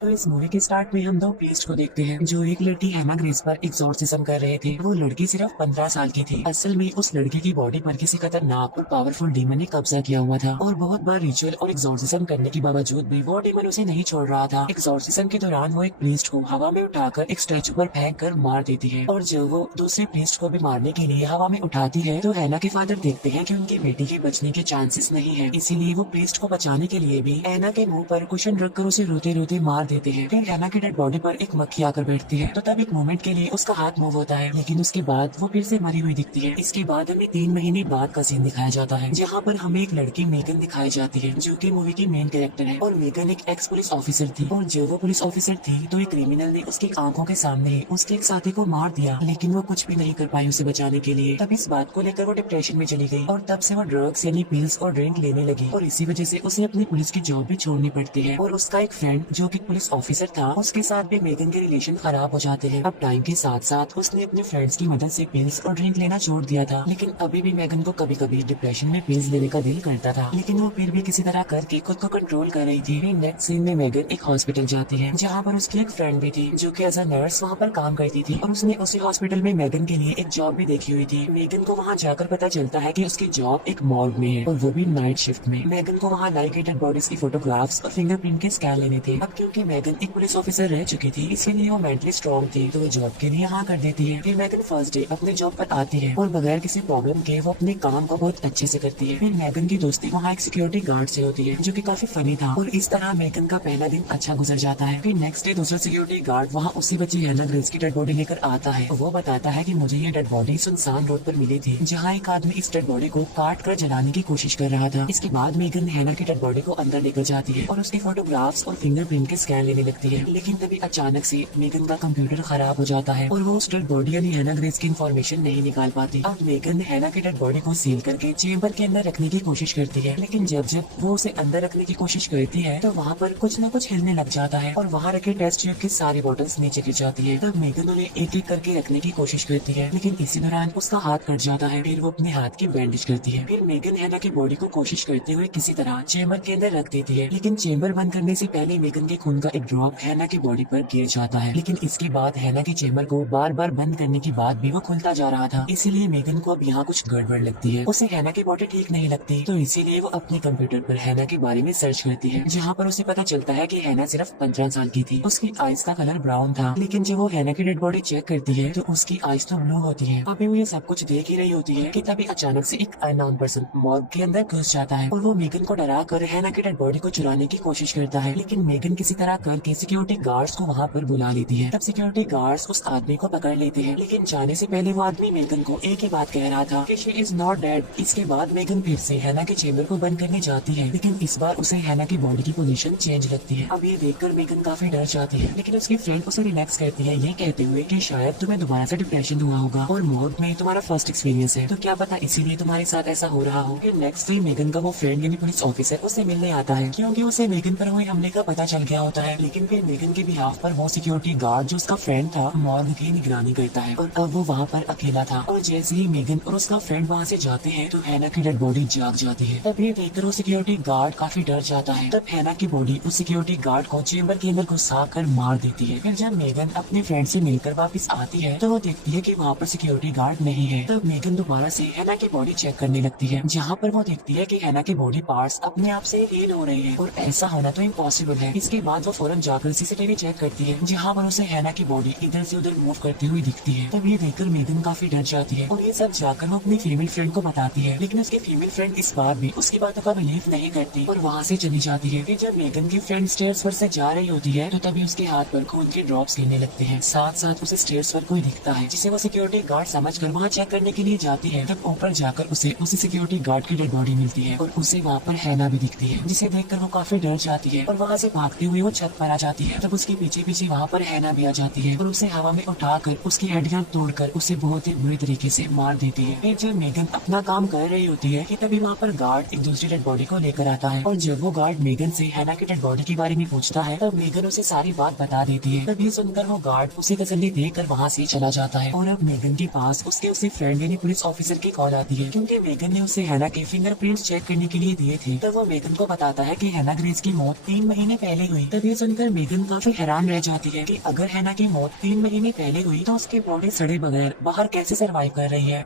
तो इस मूवी के स्टार्ट में हम दो प्रीस्ट को देखते हैं जो एक लड़की हैना ग्रेस पर एक्सॉर्सिज्म कर रहे थे। वो लड़की सिर्फ 15 साल की थी। असल में उस लड़की की बॉडी पर किसी खतरनाक और पावरफुल डीमन ने कब्जा किया हुआ था और बहुत बार रिचुअल और एक्सॉर्सिज्म करने के बावजूद भी वो डीमन उसे नहीं छोड़ रहा था। एक्सॉर्सिज्म के दौरान वो एक प्रीस्ट को हवा में उठाकर एक स्टैचू पर फेंक कर मार देती है और जब वो दूसरे प्रीस्ट को भी मारने के लिए हवा में उठाती है तो हैना के फादर देखते हैं कि उनकी बेटी के बचने के चांसेस नहीं है। इसीलिए वो प्रीस्ट को बचाने के लिए भी हैना के मुंह पर कुशन रखकर उसे रोते रोते मार देते हैं। फिर हैना की डेड बॉडी पर एक मक्खी आकर बैठती है तो तब एक मोमेंट के लिए उसका हाथ मूव होता है, लेकिन उसके बाद वो फिर से मरी हुई दिखती है। इसके बाद हमें 3 महीने बाद का सीन दिखाया जाता है जहाँ पर हमें एक लड़की मेगन दिखाई जाती है जो कि मूवी की मेन कैरेक्टर है। और मेगन एक एक्स पुलिस ऑफिसर थी और जब वो पुलिस ऑफिसर थी तो एक क्रिमिनल ने उसकी आंखों के सामने ही उसके एक साथी को मार दिया, लेकिन वो कुछ भी नहीं कर पाई उसे बचाने के लिए। तब इस बात को लेकर वो डिप्रेशन में चली गई और तब से वो ड्रग्स यानी पिल्स और ड्रिंक लेने लगी और इसी वजह से उसे अपनी पुलिस की जॉब भी छोड़नी पड़ती है। और उसका एक फ्रेंड जो कि पुलिस ऑफिसर था उसके साथ भी मेगन के रिलेशन खराब हो जाते हैं। अब टाइम के साथ साथ उसने अपने फ्रेंड्स की मदद से पिल्स और ड्रिंक लेना छोड़ दिया था, लेकिन अभी भी मेगन को कभी कभी डिप्रेशन में पिल्स लेने का दिल करता था, लेकिन वो फिर भी किसी तरह करके खुद को कंट्रोल कर रही थी। नेक्स्ट सीन में मेगन एक हॉस्पिटल जाती है जहाँ पर उसकी एक फ्रेंड भी थी जो कि एज अ नर्स वहाँ पर काम करती थी और उसने उसी हॉस्पिटल में मेगन के लिए एक जॉब भी देखी हुई थी। मेगन को वहाँ जाकर पता चलता है कि उसकी जॉब एक मॉर्ग में है और वो भी नाइट शिफ्ट में। मेगन को वहाँ लाइक डेड बॉडीज की फोटोग्राफ्स और फिंगरप्रिंट के स्कैन लेने थे। अब क्योंकि मेगन एक पुलिस ऑफिसर रह चुकी थी इसीलिए वो मेंटली स्ट्रॉन्ग थी तो वो जॉब के लिए हाँ कर देती है। फिर मेगन फर्स्ट डे अपने जॉब पर आती है और बगैर किसी प्रॉब्लम के वो अपने काम को बहुत अच्छे से करती है। फिर मेगन की दोस्ती वहाँ एक सिक्योरिटी गार्ड से होती है जो कि काफी फनी था और इस तरह मेगन का पहला दिन अच्छा गुजर जाता है। फिर नेक्स्ट डे दूसरा सिक्योरिटी गार्ड वहाँ उसी बच्ची हैना ग्रेस की डेड बॉडी लेकर आता है। वो बताता है कि मुझे ये डेड बॉडी सुनसान रोड पर मिली थी जहाँ एक आदमी इस डेड बॉडी को काट कर जलाने की कोशिश कर रहा था। इसके बाद मेगन हैना की डेड बॉडी को अंदर लेकर जाती है और उसकी फोटोग्राफ्स और फिंगरप्रिंट के स्कैन लेने लगती है, लेकिन तभी अचानक से मेगन का कंप्यूटर खराब हो जाता है और वो उस डेड बॉडी यानी हैना ग्रेस की इन्फॉर्मेशन नहीं निकाल पाती। अब मेगन हैना की डेड बॉडी को सील करके चेम्बर के अंदर रखने की कोशिश करती है, लेकिन जब जब वो उसे अंदर रखने की कोशिश करती है तो वहाँ पर कुछ न कुछ हिलने लग जाता है और वहाँ रखे टेस्ट ट्यूब की सारी बोतल्स नीचे गिर जाती है। तब मेगन उन्हें एक एक करके रखने की कोशिश करती है, लेकिन इसी दौरान उसका हाथ कट जाता है। फिर वो अपने हाथ की बैंडेज करती है। फिर मेगन हैना की बॉडी को कोशिश करते हुए किसी तरह चेम्बर के अंदर रख देती है, लेकिन चेम्बर बंद करने से पहले मेगन के खून का एक ड्रॉप हैना की बॉडी पर गिर जाता है। लेकिन इसके बाद हैना की चेम्बर को बार बार बंद करने के बाद भी वो खुलता जा रहा था, इसीलिए मेगन को अब यहाँ कुछ गड़बड़ लगती है। उसे हैना की बॉडी ठीक नहीं लगती तो इसीलिए वो अपने कंप्यूटर पर हैना के बारे में सर्च करती है, जहाँ पर उसे पता चलता है कि हैना सिर्फ 15 साल की थी। उसकी आइज का कलर ब्राउन था, लेकिन जब वो हैना की डेड बॉडी चेक करती है तो उसकी आइज तो ब्लू होती है। अभी वो ये सब कुछ देख ही रही होती है कि तभी अचानक से एक अननोन पर्सन मॉर्ग के अंदर घुस जाता है और वो मेगन को डरा कर हैना की डेड बॉडी को चुराने की कोशिश करता है, लेकिन मेगन किसी तरह करके सिक्योरिटी गार्ड्स को वहाँ पर बुला लेती है। तब सिक्योरिटी गार्ड्स उस आदमी को पकड़ लेते हैं, लेकिन जाने से पहले वो आदमी मेगन को एक ही बात कह रहा था कि शी इज नॉट डेड। इसके बाद मेगन फिर से हैना के चेम्बर को बंद करने जाती है, लेकिन इस बार उसे हैना की बॉडी की पोजीशन चेंज लगती है। अब ये देखकर मेगन काफी डर जाती है, लेकिन उसकी फ्रेंड उसे रिलैक्स करती है ये कहते हुए कि शायद तुम्हें दोबारा से डिप्रेशन हुआ होगा और मॉर्ग में तुम्हारा फर्स्ट एक्सपीरियंस है तो क्या पता इसीलिए तुम्हारे साथ ऐसा हो रहा हो। नेक्स्ट डे मेगन का वो फ्रेंड यानी पुलिस ऑफिसर उसे मिलने आता है क्योंकि उसे मेगन पर हुए हमले का पता चल गया होता है, लेकिन फिर मेगन के बिहाफ पर वो सिक्योरिटी गार्ड जो उसका फ्रेंड था मॉर्ग की निगरानी करता है और अब वो वहाँ पर अकेला था। और जैसे ही मेगन और उसका फ्रेंड वहाँ से जाते हैं तो हैना की डेड बॉडी जाग जाती है। तब ये देखकर वो सिक्योरिटी गार्ड काफी डर जाता है। तब हैना की बॉडी उस सिक्योरिटी गार्ड को चेम्बर के अंदर घुसा कर मार देती है। फिर जब मेगन अपने फ्रेंड से मिलकर वापस आती है तो वो देखती है कि वहाँ पर सिक्योरिटी गार्ड नहीं है। तब मेगन दोबारा से हैना की बॉडी चेक करने लगती है, जहाँ पर वो देखती है कि हैना के बॉडी पार्ट्स अपने आप से हील हो रहे हैं और ऐसा होना तो इम्पॉसिबल है। इसके बाद वो फौरन जाकर सीसीटीवी चेक करती है, जहाँ पर उसे हैना की बॉडी इधर से उधर मूव करती हुई दिखती है। तब ये देखकर मेगन काफी डर जाती है और ये सब जाकर वो अपनी फीमेल फ्रेंड को बताती है, लेकिन उसकी फीमेल फ्रेंड इस बार भी उसकी बातों का बिलीव नहीं करती और वहाँ से चली जाती है। फिर जब मेगन की फ्रेंड स्टेयर्स पर से जा रही होती है तो तभी उसके हाथ पर खून के ड्रॉप्स गिरने लगते हैं। साथ साथ उसे स्टेयर्स पर कोई दिखता है जिसे वो सिक्योरिटी गार्ड समझकर वहाँ चेक करने के लिए जाती है। तब ऊपर जाकर उसे उसी सिक्योरिटी गार्ड की डेड बॉडी मिलती है और उसे वहाँ पर हैना भी दिखती है, जिसे देखकर वो काफी डर जाती है और वहाँ से भागती हुई वो छत पर आ जाती है। तब उसके पीछे पीछे वहाँ पर हैना भी आ जाती है और उसे हवा में उठाकर उसकी हड्डियां तोड़कर उसे बहुत ही बुरी तरीके से मार देती है। फिर जब मेगन अपना काम कर रही होती है कि तभी वहाँ पर गार्ड एक दूसरी डेड बॉडी को लेकर आता है और जब वो गार्ड मेगन से हैना की डेड बॉडी के बारे में पूछता है तब मेगन उसे सारी बात बता देती है। तभी सुनकर वो गार्ड उसे तसल्ली देकर वहाँ से चला जाता है और अब मेगन के पास उसके उसी फ्रेंड यानी पुलिस ऑफिसर की कॉल आती है, क्योंकि मेगन ने उसे हैना के फिंगरप्रिंट्स चेक करने के लिए दिए थे। तब वो मेगन को बताता है कि हैना ग्रेस की मौत 3 महीने पहले हुई। तब ये सुनकर मेगन काफी हैरान रह जाती है कि अगर हैना की मौत 3 महीने पहले हुई तो उसकी बॉडी सड़े बगैर बाहर कैसे सरवाइव कर रही है।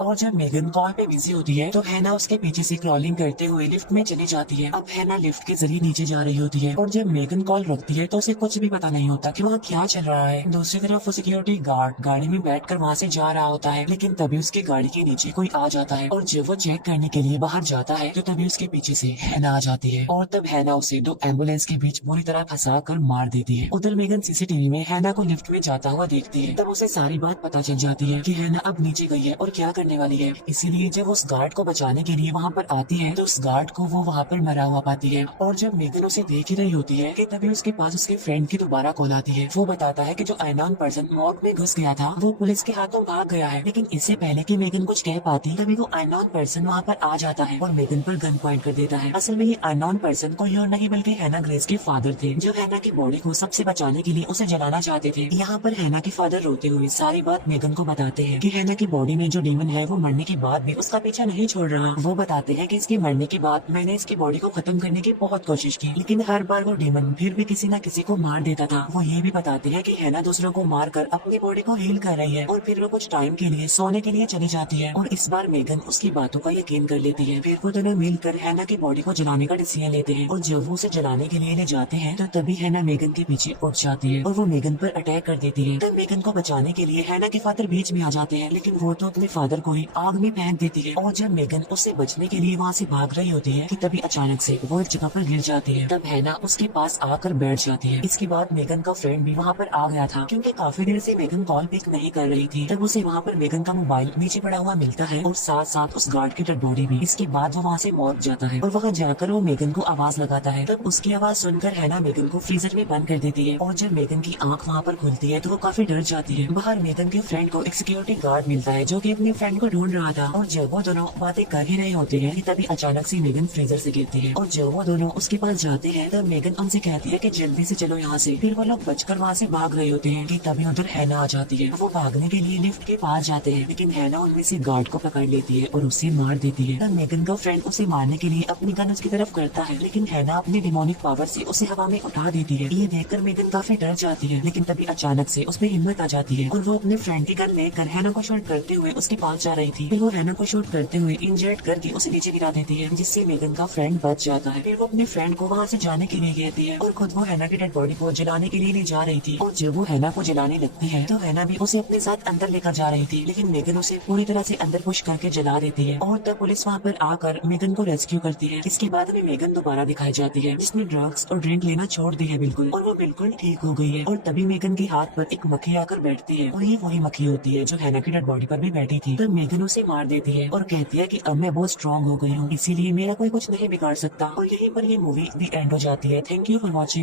और जब मेगन कॉल पे बिजी होती है तो हैना उसके पीछे से क्रॉलिंग करते हुए लिफ्ट में चली जाती है। अब हैना लिफ्ट के जरिए नीचे जा रही होती है और जब मेगन कॉल रखती है तो उसे कुछ भी पता नहीं होता कि वहाँ क्या चल रहा है। दूसरी तरफ वो सिक्योरिटी गार्ड गाड़ी में बैठकर वहाँ से जा रहा होता है, लेकिन तभी उसकी गाड़ी के नीचे कोई आ जाता है और जब वो चेक करने के लिए बाहर जाता है तो तभी उसके पीछे से हैना आ जाती है और तब हैना उसे 2 एम्बुलेंस के बीच बुरी तरह फंसा कर मार देती है। उधर मेगन सीसीटीवी में हैना को लिफ्ट में जाता हुआ देखती है। तब उसे सारी बात पता चल जाती है कि हैना अब नीचे गई है और क्या करने वाली है। इसीलिए जब उस गार्ड को बचाने के लिए वहाँ पर आती है तो उस गार्ड को वो वहाँ पर मरा हुआ पाती है। और जब मेगन उसे देख ही रही होती है कि तभी उसके पास उसके फ्रेंड की दोबारा कॉल आती है। वो बताता है कि जो अननोन पर्सन मॉर्ग में घुस गया था वो पुलिस के हाथों भाग गया है, लेकिन इससे पहले कि मेगन कुछ कह पाती तभी वो अननोन पर्सन वहाँ पर आ जाता है और मेगन पर गन पॉइंट कर देता है। असल में ये अननोन पर्सन कोई और नहीं बल्कि हैना ग्रेस के फादर थे, जो हैना की बॉडी को सबसे बचाने के लिए उसे जलाना चाहते थे। यहाँ पर हैना के फादर रोते हुए सारी बात मेगन को बताते हैं कि हैना की बॉडी में जो डीमन है वो मरने के बाद भी उसका पीछा नहीं छोड़ रहा। वो बताते हैं कि इसके मरने के बाद मैंने इसकी बॉडी को खत्म करने की बहुत कोशिश की, लेकिन हर बार वो डीमन फिर भी किसी न किसी को मार देता था। वो ये भी बताते हैं कि हैना दूसरों को मार कर अपनी बॉडी को हील कर रही है और फिर वो कुछ टाइम के लिए सोने के लिए चली जाती है और इस बार मेगन उसकी बातों का यकीन कर लेती है। फिर वो दोनों मिलकर हैना की बॉडी को जलाने का डिसीजन लेते हैं और जब वो उसे जलाने के लिए ले जाते हैं तो तभी हैना मेगन के पीछे उठ जाती है और वो मेगन पर अटैक कर देती है। तब मेगन को बचाने के लिए हैना के फादर बीच में आ जाते हैं, लेकिन वो तो अपने फादर को ही आग में फेंक देती है। और जब मेगन उससे बचने के लिए वहाँ से भाग रही होती है कि तभी अचानक से वो एक जगह पर गिर जाती है। तब हैना उसके पास आकर बैठ जाती है। इसके बाद मेगन का फ्रेंड भी वहाँ पर आ गया था, क्योंकि काफी देर से मेगन कॉल पिक नहीं कर रही थी। तब उसे वहाँ पर मेगन का मोबाइल नीचे पड़ा हुआ मिलता है और साथ साथ उस गार्ड की डेड बॉडी भी। इसके बाद वो वहाँ से मौत जाता है और वहाँ जाकर वो मेगन को आवाज लगाता है। तब उसकी आवाज सुनकर हैना मेगन को फ्रीजर में बंद कर देती है और जब मेगन की आंख वहाँ पर खुलती है तो वो काफी डर जाती है। बाहर मेगन के फ्रेंड को एक सिक्योरिटी गार्ड मिलता है जो कि अपने फ्रेंड को ढूंढ रहा था और जब वो दोनों बातें कर ही रहे होते हैं कि तभी अचानक से मेगन फ्रीजर से गिरती है और जब वो दोनों उसके पास जाते हैं तब मेगन उनसे कहती है कि जल्दी से चलो यहाँ से। फिर वो लोग बचकर वहाँ से भाग रहे होते हैं कि तभी उधर हैना आ जाती है। वो भागने के लिए लिफ्ट के पास जाते हैं, लेकिन हैना उनमें से गार्ड को पकड़ लेती है और उसे मार देती है। तब मेगन का फ्रेंड उसे मारने के लिए अपनी गन उसकी तरफ करता है, लेकिन हैना अपनी डिमोनिक पावर से उसे हवा में उठा देती है। ये देखकर मेगन काफी डर जाती है, लेकिन तभी अचानक से उसमें हिम्मत आ जाती है और वो अपने फ्रेंड की गन लेकर हैना को शूट करते हुए उसके पास जा रही थी। फिर वो हैना को शूट करते हुए इंजर्ड करके उसे नीचे गिरा देती है, जिससे मेगन का फ्रेंड बच जाता है। फिर वो अपने फ्रेंड को वहाँ से जाने के लिए कहती है और खुद वो हैना की डेड बॉडी को जलाने के लिए ले जा रही थी। और जब वो हैना को जलाने लगती है तो हैना भी उसे अपने साथ अंदर लेकर जा रही थी, लेकिन मेगन उसे पूरी तरह से अंदर पुश करके जला देती है और तब पुलिस वहाँ पर आकर मेगन को रेस्क्यू करती है। इसके बाद में मेगन दोबारा दिखाई जाती है, जिसने ड्रग्स और ड्रिंक लेना छोड़ दी है बिल्कुल, और वो बिल्कुल ठीक हो गई है। और तभी मेगन के हाथ पर एक मक्खी आकर बैठती है और ये वही मक्खी होती है जो हैना की डेड बॉडी पर भी बैठी थी। तब मेगन उसे मार देती है और कहती है कि अब मैं बहुत स्ट्रॉन्ग हो गई हूँ, इसीलिए मेरा कोई कुछ नहीं बिगाड़ सकता। और यहीं पर ये मूवी दी एंड हो जाती है। Thank you for watching.